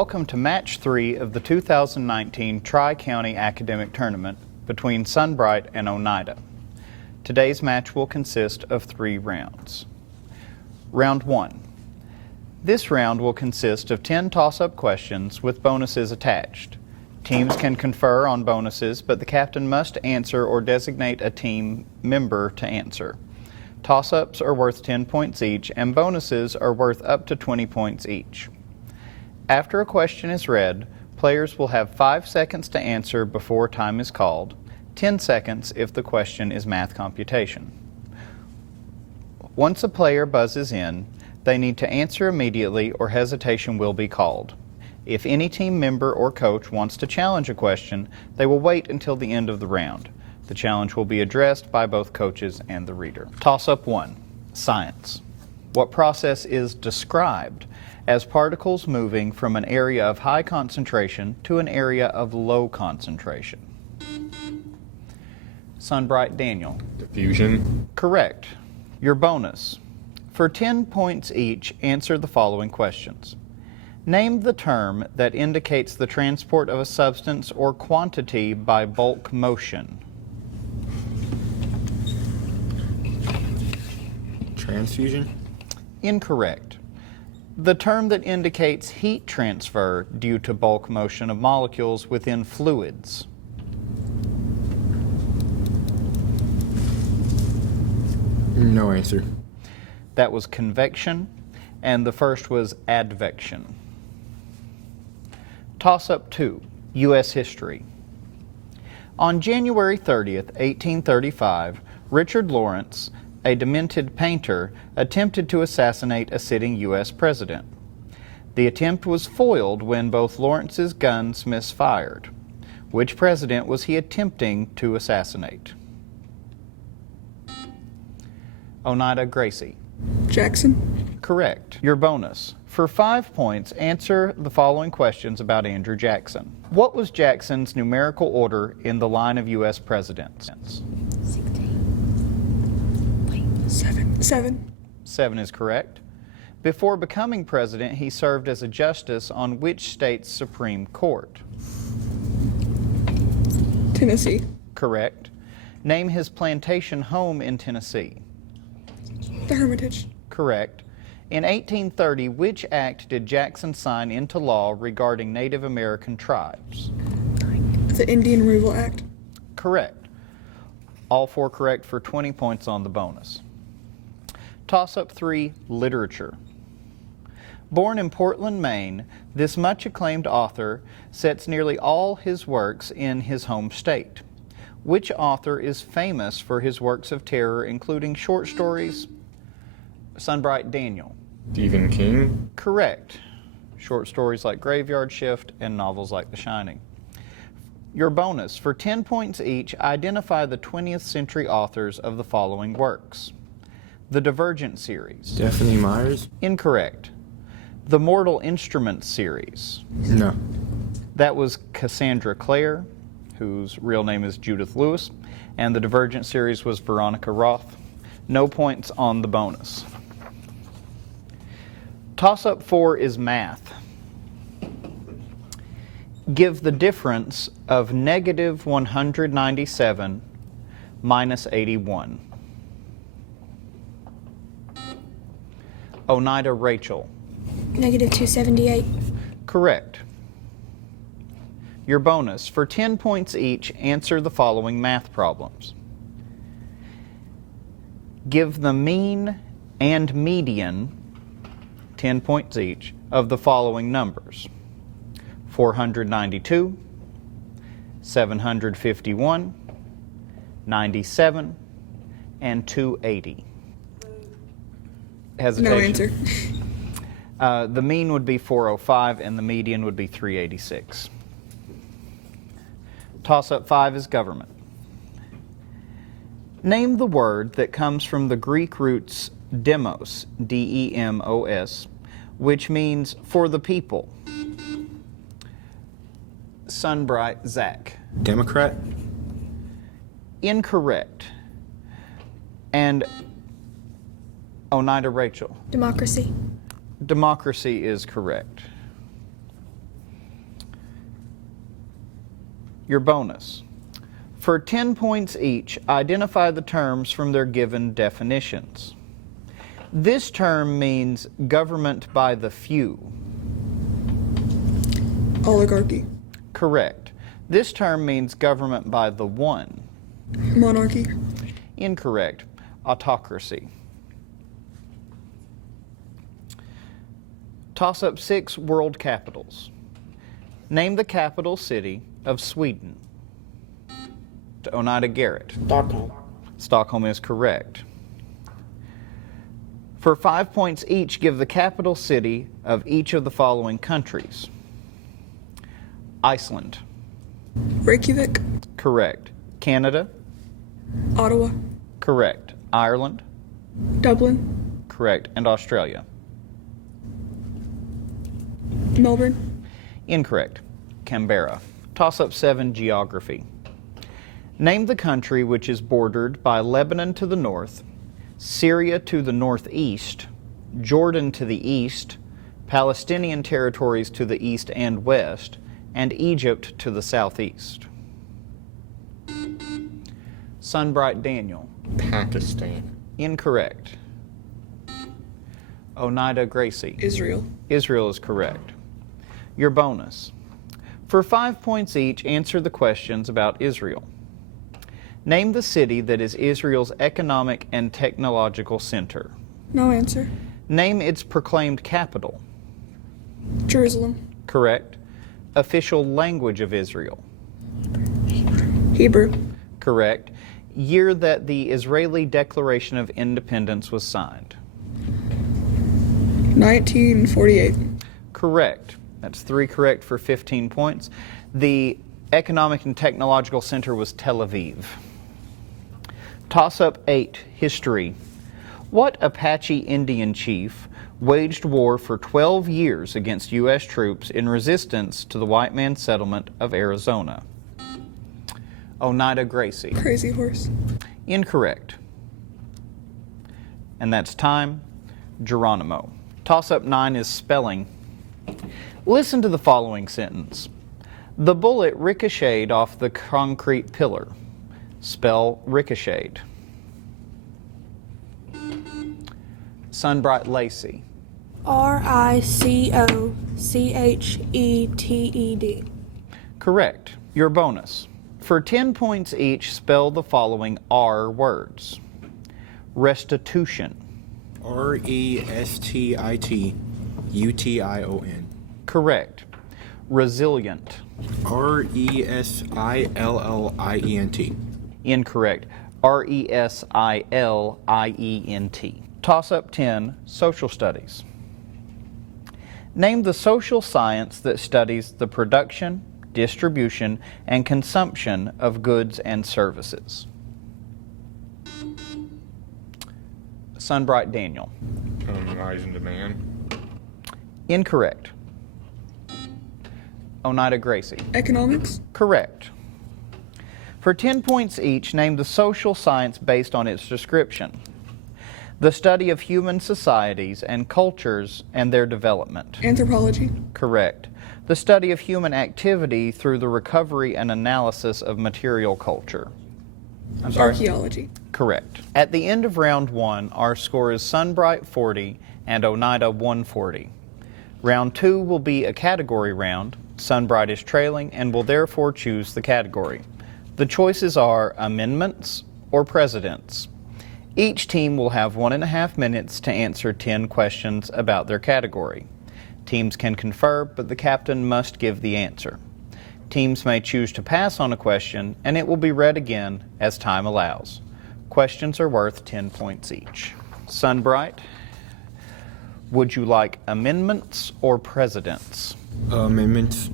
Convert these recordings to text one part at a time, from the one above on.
Welcome to Match 3 of the 2019 Tri-County Academic Tournament between Sunbright and Oneida. Today's match will consist of 3 rounds. Round 1. This round will consist of 10 toss-up questions with bonuses attached. Teams can confer on bonuses, but the captain must answer or designate a team member to answer. Toss-ups are worth 10 points each, and bonuses are worth up to 20 points each. After a question is read, players will have 5 seconds to answer before time is called, 10 seconds if the question is math computation. Once a player buzzes in, they need to answer immediately or hesitation will be called. If any team member or coach wants to challenge a question, they will wait until the end of the round. The challenge will be addressed by both coaches and the reader. Toss-up 1, science. What process is described as particles moving from an area of high concentration to an area of low concentration? Sunbright Daniel. Diffusion. Correct. Your bonus. For 10 points each, answer the following questions. Name the term that indicates the transport of a substance or quantity by bulk motion. Transfusion. Incorrect. The term that indicates heat transfer due to bulk motion of molecules within fluids. No answer. That was convection, and the first was advection. Toss-up 2, U.S. history. On January 30th, 1835, Richard Lawrence, a demented painter, attempted to assassinate a sitting U.S. president. The attempt was foiled when both Lawrence's guns misfired. Which president was he attempting to assassinate? Oneida Gracie. Jackson. Correct. Your bonus. For 5 points, answer the following questions about Andrew Jackson. What was Jackson's numerical order in the line of U.S. presidents? 7. 7 is correct. Before becoming president, he served as a justice on which state's Supreme Court? Tennessee. Correct. Name his plantation home in Tennessee. The Hermitage. Correct. In 1830, which act did Jackson sign into law regarding Native American tribes? The Indian Removal Act. Correct. All 4 correct for 20 points on the bonus. Toss-up 3, literature. Born in Portland, Maine, this much-acclaimed author sets nearly all his works in his home state. Which author is famous for his works of terror, including short stories? Sunbright Daniel. Stephen King. Correct. Short stories like Graveyard Shift and novels like The Shining. Your bonus. For 10 points each, identify the 20th century authors of the following works. The Divergent series. Stephanie Myers. Incorrect. The Mortal Instruments series. No. That was Cassandra Clare, whose real name is Judith Lewis, and the Divergent series was Veronica Roth. No points on the bonus. Toss-up 4 is math. Give the difference of negative 197 minus 81. Oneida Rachel. Negative 278. Correct. Your bonus. For 10 points each, answer the following math problems. Give the mean and median, 10 points each, of the following numbers. 492, 751, 97, and 280. Hesitation. No answer. The mean would be 405 and the median would be 386. Toss-up 5 is government. Name the word that comes from the Greek roots demos, D-E-M-O-S, which means for the people. Sunbright Zach. Democrat. Incorrect. And Oneida Rachel. Democracy. Democracy is correct. Your bonus. For 10 points each, identify the terms from their given definitions. This term means government by the few. Oligarchy. Correct. This term means government by the one. Monarchy. Incorrect. Autocracy. Toss up 6 world capitals. Name the capital city of Sweden. To Oneida Garrett. Stockholm. Stockholm is correct. For 5 points each, give the capital city of each of the following countries. Iceland. Reykjavik. Correct. Canada. Ottawa. Correct. Ireland. Dublin. Correct. And Australia. Melbourne. Incorrect. Canberra. Toss up 7 geography. Name the country which is bordered by Lebanon to the north, Syria to the northeast, Jordan to the east, Palestinian territories to the east and west, and Egypt to the southeast. Sunbright Daniel. Pakistan. Incorrect. Oneida Gracie. Israel. Israel is correct. Your bonus. For 5 points each, answer the questions about Israel. Name the city that is Israel's economic and technological center. No answer. Name its proclaimed capital. Jerusalem. Correct. Official language of Israel. Hebrew. Correct. Year that the Israeli Declaration of Independence was signed. 1948. Correct. That's 3 correct for 15 points. The economic and technological center was Tel Aviv. Toss up 8, history. What Apache Indian chief waged war for 12 years against U.S. troops in resistance to the white man's settlement of Arizona? Oneida Gracie. Crazy Horse. Incorrect. And that's time. Geronimo. Toss up 9 is spelling. Listen to the following sentence. The bullet ricocheted off the concrete pillar. Spell ricocheted. Sunbright Lacey. RICOCHETED. Correct. Your bonus. For 10 points each, spell the following R words. Restitution. RESTITUTION. Correct. Resilient. RESILLIENT. Incorrect. RESILIENT. Toss up 10, social studies. Name the social science that studies the production, distribution, and consumption of goods and services. Sunbright Daniel. Rise and demand. Incorrect. Oneida Gracie. Economics. Correct. For 10 points each, name the social science based on its description. The study of human societies and cultures and their development. Anthropology. Correct. The study of human activity through the recovery and analysis of material culture. I'm sorry. Archaeology. Correct. At the end of round 1, our score is Sunbright 40 and Oneida 140. Round 2 will be a category round. Sunbright is trailing and will therefore choose the category. The choices are amendments or presidents. Each team will have 1.5 minutes to answer 10 questions about their category. Teams can confer, but the captain must give the answer. Teams may choose to pass on a question, and it will be read again as time allows. Questions are worth 10 points each. Sunbright, would you like amendments or presidents? Amendments.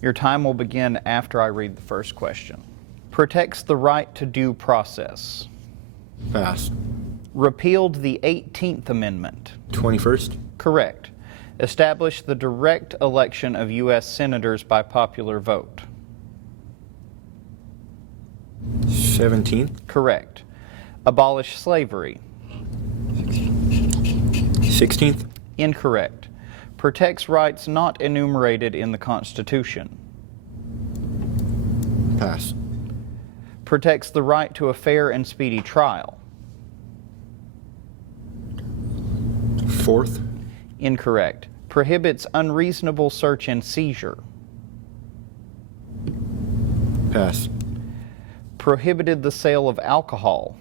Your time will begin after I read the first question. Protects the right to due process. Pass. Repealed the 18th Amendment. 21st. Correct. Established the direct election of U.S. senators by popular vote. 17th. Correct. Abolish slavery. 16th. Incorrect. Protects rights not enumerated in the Constitution. Pass. Protects the right to a fair and speedy trial. Fourth. Incorrect. Prohibits unreasonable search and seizure. Pass. Prohibited the sale of alcohol.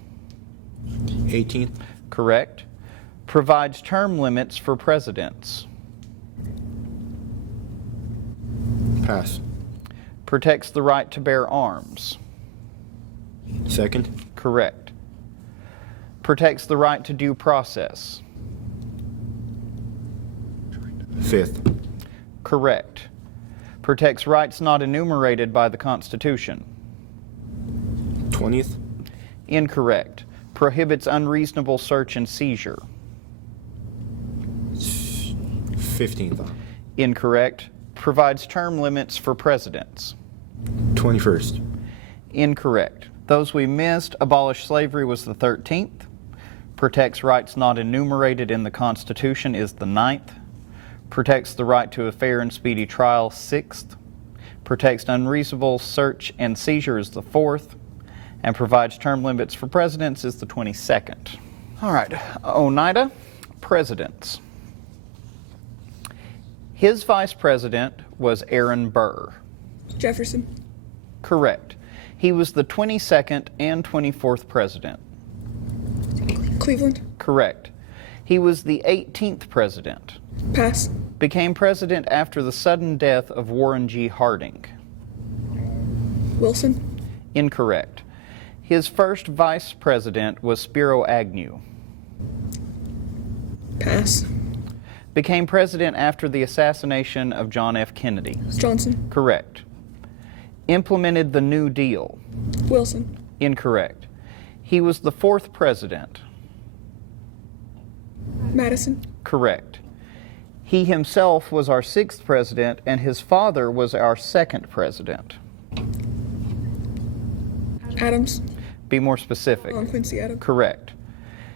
18th. Correct. Provides term limits for presidents. Pass. Protects the right to bear arms. Second. Correct. Protects the right to due process. Fifth. Correct. Protects rights not enumerated by the Constitution. 20th. Incorrect. Prohibits unreasonable search and seizure. 15th. Incorrect. Provides term limits for presidents. 21st. Incorrect. Those we missed: abolish slavery was the 13th. Protects rights not enumerated in the Constitution is the 9th. Protects the right to a fair and speedy trial, 6th. Protects unreasonable search and seizure is the 4th. And provides term limits for presidents is the 22nd. All right, Oneida, presidents. His vice president was Aaron Burr. Jefferson. Correct. He was the 22nd and 24th president. Cleveland. Correct. He was the 18th president. Pass. Became president after the sudden death of Warren G. Harding. Wilson. Incorrect. His first vice president was Spiro Agnew. Pass. Became president after the assassination of John F. Kennedy. Johnson. Correct. Implemented the New Deal. Wilson. Incorrect. He was the 4th president. Madison. Correct. He himself was our 6th president, and his father was our 2nd president. Adams. Be more specific. John Quincy Adams. Correct.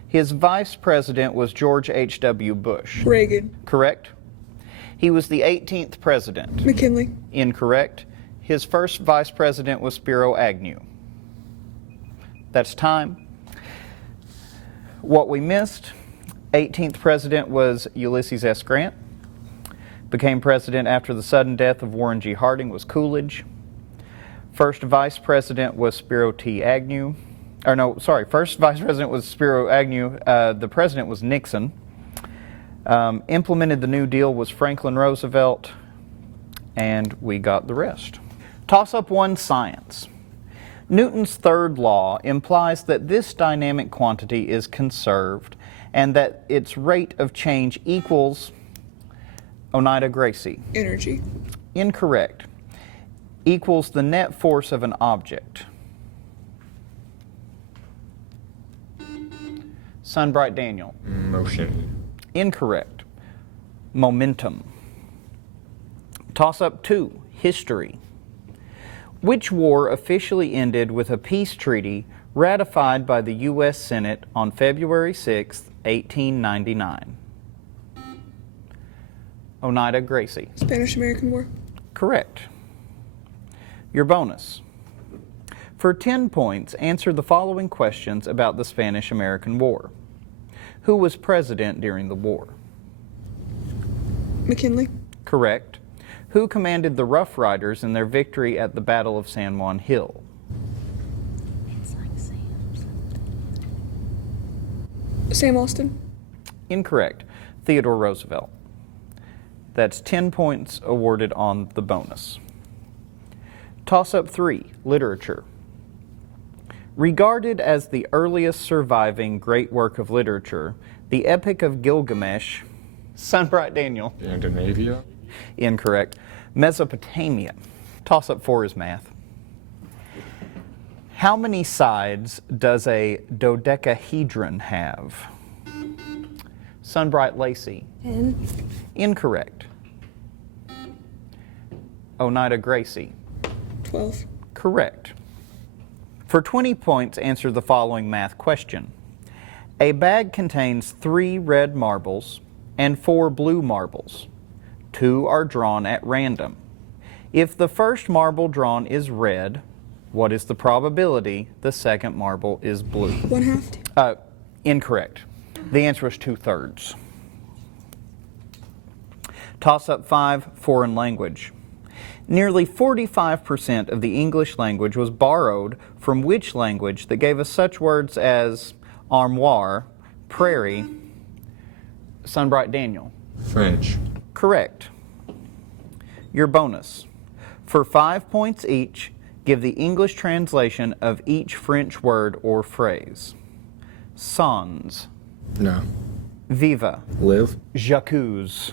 His vice president was George H.W. Bush. Reagan. Correct. He was the 18th president. McKinley. Incorrect. His first vice president was Spiro Agnew. That's time. What we missed: 18th president was Ulysses S. Grant. Became president after the sudden death of Warren G. Harding was Coolidge. First vice president was Spiro T. Agnew. First vice president was Spiro Agnew. The president was Nixon. Implemented the New Deal was Franklin Roosevelt. And we got the rest. Toss-up 1, science. Newton's third law implies that this dynamic quantity is conserved and that its rate of change equals Oneida Gracie. Energy. Incorrect. Equals the net force of an object. Sunbright Daniel. Motion. Incorrect. Momentum. Toss-up 2, history. Which war officially ended with a peace treaty ratified by the U.S. Senate on February 6, 1899? Oneida Gracie. Spanish-American War. Correct. Your bonus. For 10 points, answer the following questions about the Spanish-American War. Who was president during the war? McKinley. Correct. Who commanded the Rough Riders in their victory at the Battle of San Juan Hill? Sam Austin. Incorrect. Theodore Roosevelt. That's 10 points awarded on the bonus. Toss-up 3, literature. Regarded as the earliest surviving great work of literature, the Epic of Gilgamesh, Sunbright Daniel. Scandinavia. Incorrect. Mesopotamia. Toss-up 4 is math. How many sides does a dodecahedron have? Sunbright Lacey. 10. Incorrect. Oneida Gracie. 12. Correct. For 20 points, answer the following math question. A bag contains 3 red marbles and 4 blue marbles. 2 are drawn at random. If the first marble drawn is red, What is the probability the second marble is blue? 1/2. Incorrect. The answer is 2/3. Toss-up 5, foreign language. Nearly 45% of the English language was borrowed from which language that gave us such words as armoire, prairie, Sunbright Daniel? French. Correct. Your bonus. For 5 points each, give the English translation of each French word or phrase. Sans. No. Viva. Live. J'accuse.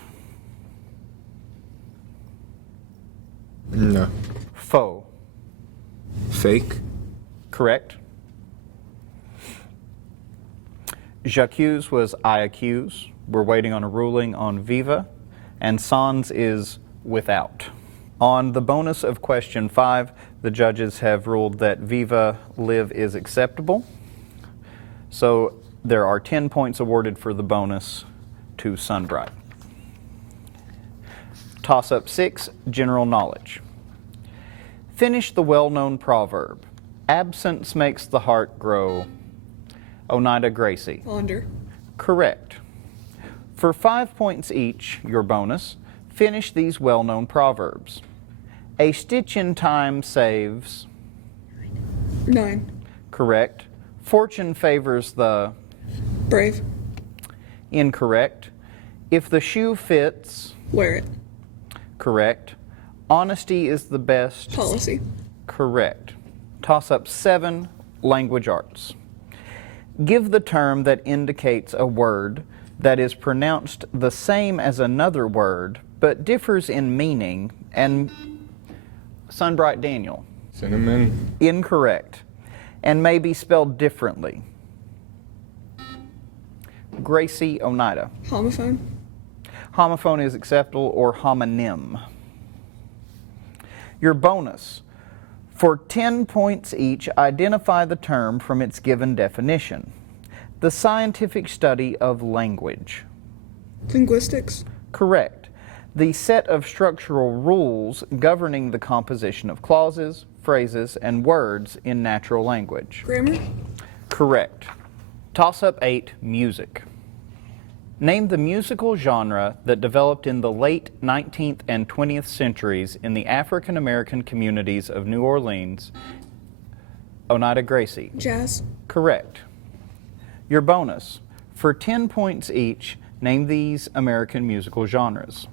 No. Faux. Fake. Correct. J'accuse was I accuse. We're waiting on a ruling on viva. And sans is without. On the bonus of question 5, the judges have ruled that viva live is acceptable. So there are 10 points awarded for the bonus to Sunbright. Toss-up 6, general knowledge. Finish the well-known proverb, absence makes the heart grow. Oneida Gracie. Ponder. Correct. For 5 points each, your bonus, finish these well-known proverbs. A stitch in time saves. 9. Correct. Fortune favors the. Brave. Incorrect. If the shoe fits. Wear it. Correct. Honesty is the best. Policy. Correct. Toss-up 7, language arts. Give the term that indicates a word that is pronounced the same as another word but differs in meaning and Sunbright Daniel. Cinnamon. Incorrect. And may be spelled differently. Gracie Oneida. Homophone. Homophone is acceptable, or homonym. Your bonus. For 10 points each, identify the term from its given definition. The scientific study of language. Linguistics. Correct. The set of structural rules governing the composition of clauses, phrases, and words in natural language. Grammar. Correct. Toss-up 8, music. Name the musical genre that developed in the late 19th and 20th centuries in the African American communities of New Orleans. Oneida Gracie. Jazz. Correct. Your bonus. For 10 points each, name these American musical genres.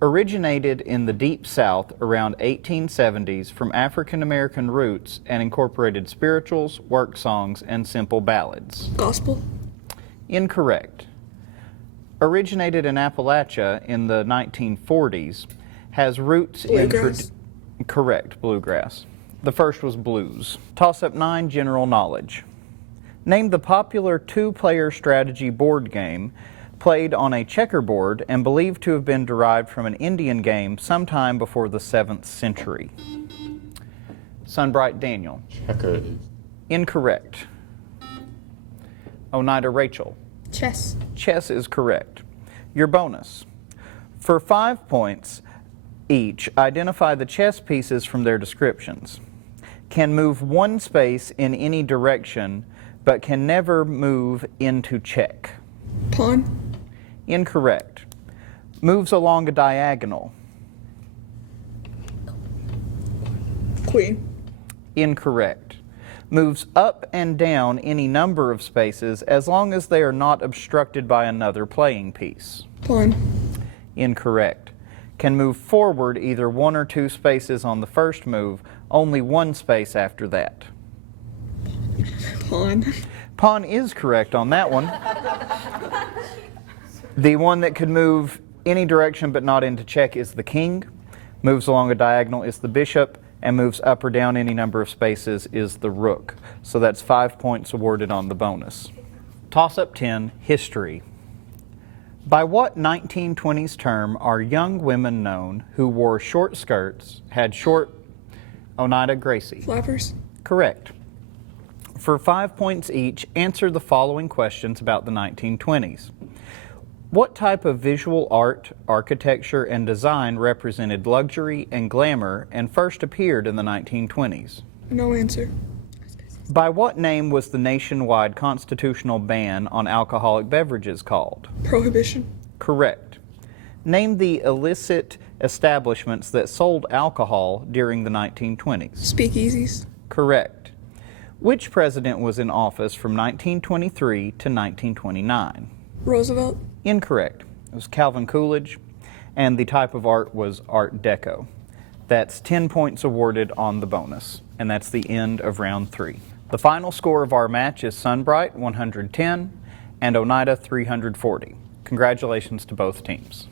Originated in the Deep South around 1870s from African American roots and incorporated spirituals, work songs, and simple ballads. Gospel. Incorrect. Originated in Appalachia in the 1940s, has roots Bluegrass. Correct, bluegrass. The first was blues. Toss-up 9, general knowledge. Name the popular 2-player strategy board game played on a checkerboard and believed to have been derived from an Indian game sometime before the 7th century. Sunbright Daniel. Checkers. Incorrect. Oneida Rachel. Chess. Chess is correct. Your bonus. For 5 points each, identify the chess pieces from their descriptions. Can move one space in any direction, but can never move into check. Pawn. Incorrect. Moves along a diagonal. Queen. Incorrect. Moves up and down any number of spaces as long as they are not obstructed by another playing piece. Pawn. Incorrect. Can move forward either 1 or 2 spaces on the first move, only 1 space after that. Pawn. Pawn is correct on that one. The one that could move any direction but not into check is the king. Moves along a diagonal is the bishop, and moves up or down any number of spaces is the rook. So that's 5 points awarded on the bonus. Toss-up 10, history. By what 1920s term are young women known who wore short skirts, had short. Oneida Gracie. Flappers. Correct. For 5 points each, answer the following questions about the 1920s. What type of visual art, architecture, and design represented luxury and glamour and first appeared in the 1920s? No answer. By what name was the nationwide constitutional ban on alcoholic beverages called? Prohibition. Correct. Name the illicit establishments that sold alcohol during the 1920s. Speakeasies. Correct. Which president was in office from 1923 to 1929? Roosevelt. Incorrect. It was Calvin Coolidge, and the type of art was Art Deco. That's 10 points awarded on the bonus, and that's the end of round 3. The final score of our match is Sunbright 110 and Oneida 340. Congratulations to both teams.